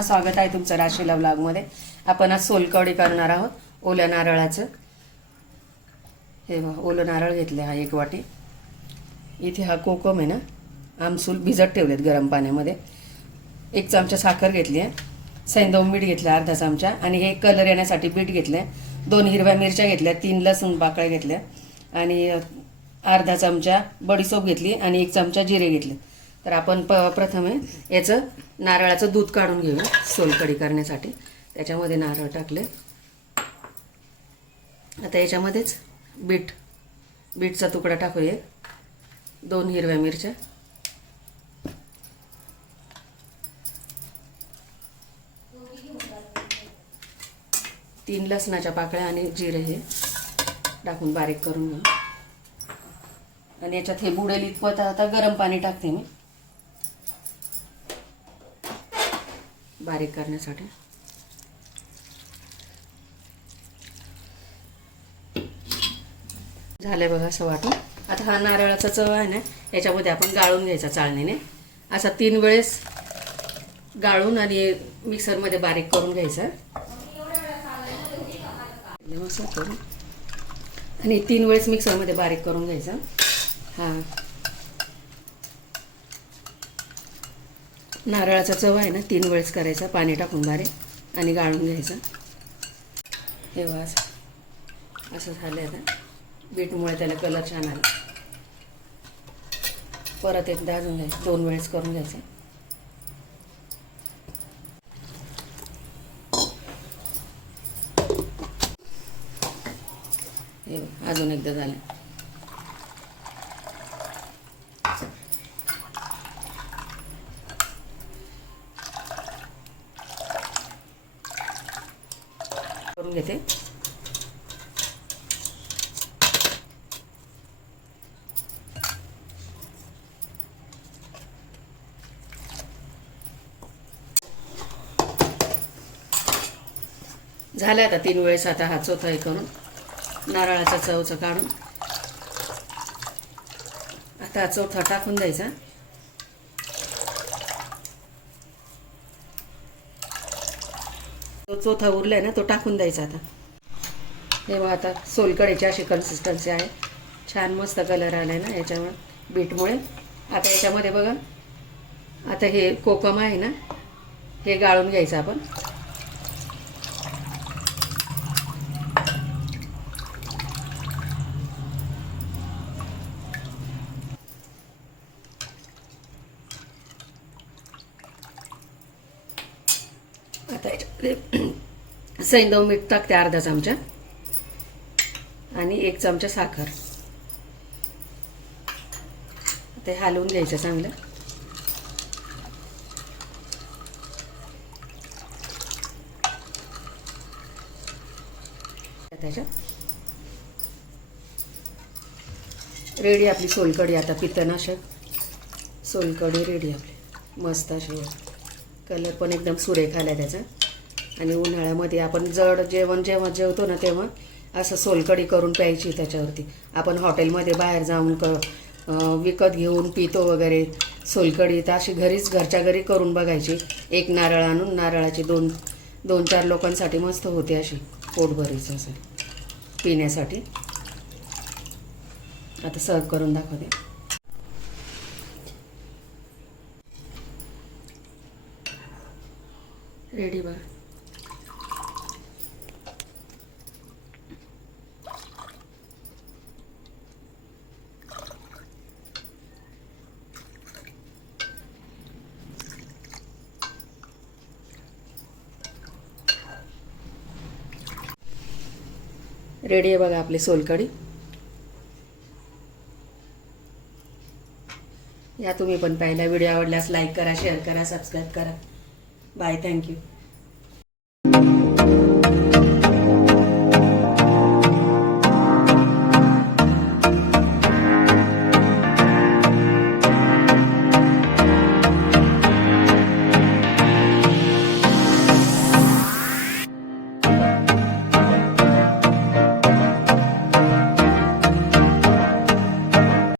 स्वागत आहे तुमचं राशीला ब्लॉगमध्ये आपण आज सोलकवडी करणार आहोत ओल्या नारळाचं. हे ओलं नारळ घेतले हा एक वाटी. इथे हा कोकम आहे ना आमसूल भिजत ठेवलेत गरम पाण्यामध्ये. एक चमचा साखर घेतली आहे. सैंदव मीठ घेतलं अर्धा चमचा. आणि हे कलर येण्यासाठी बीट घेतले दोन हिरव्या मिरच्या घेतल्या तीन लसूण पाकळ्या घेतल्या. आणि अर्धा चमचा बडीसोप घेतली आणि एक चमचा जिरे घेतले. तर आपण प प्रथमे याचं नारळाचं दूध काढून घेऊया सोलकडी करण्यासाठी. त्याच्यामध्ये नारळ टाकले. आता याच्यामध्येच बीट बीटचा तुकडा टाकूया. दोन हिरव्या मिरच्या. तीन लसणाच्या पाकळ्या आणि जिरे हे टाकून बारीक करून घेऊ. आणि याच्यात हे बुडेल इतपत आता गरम पाणी टाकते मी. बारीक करण्यासाठी. झालं बघा असं वाटून. आता हा नारळाचा चव आहे ना याच्यामध्ये आपण गाळून घ्यायचा चाळणीने. असा तीन वेळेस गाळून आणि मिक्सरमध्ये बारीक करून घ्यायचा. असं करून आणि तीन वेळेस मिक्सरमध्ये बारीक करून घ्यायचा. हां. नारळाचा चव आहे ना तीन वेळेस करायचा पाणी टाकून बारीक आणि गाळून घ्यायचं. हे वास असं. असं झालं आता. बीटमुळे त्याला कलर छान आला. परत एकदा अजून घ्यायचं. दोन वेळेस करून घ्यायचं. अजून एकदा झालं करून घेते. झाल्या आता तीन वेळेस आता हा चौथा हे करून नारळाचा चवचं काढून. आता हा चौथा टाकून द्यायचा. तो उरला आहे ना तो टाकून द्यायचा आता. हे बघा आता सोलकडेची अशी कन्सिस्टन्सी आहे. छान मस्त कलर आलाय ना याच्यामुळे बीटमुळे. आता याच्यामध्ये बघा आता हे कोकम आहे ना हे गाळून घ्यायचं आपण. आता याच्यामध्ये सैंदव मीठ टाकते अर्धा चमचा. आणि एक चमचा साखर. ते हलवून घ्यायचं चांगलं. त्याच्यात. रेडी आपली सोलकडी आता पितनाशक. सोलकडी रेडी आपली. मस्त अशी. कलर पण एकदम सुरेख आला त्याचा. आणि उन्हाळ्यामध्ये आपण जड जेवण जेव्हा जेवतो ना तेव्हा असं सोलकडी करून प्यायची त्याच्यावरती. आपण हॉटेलमध्ये बाहेर जाऊन क विकत घेऊन पितो वगैरे सोलकडी तर अशी घरीच घरच्या घरी करून बघायची. एक नारळ आणून नारळाची दोन दोन चार लोकांसाठी मस्त होते अशी पोटभरीच असं पिण्यासाठी. आता सर्व करून दाखवते. रेडी बघा रेडी आहे बघा आपली सोलकडी या तुम्ही पण पाहिला व्हिडिओ आवडल्यास लाईक करा शेअर करा सबस्क्राईब करा. Bye. Thank you.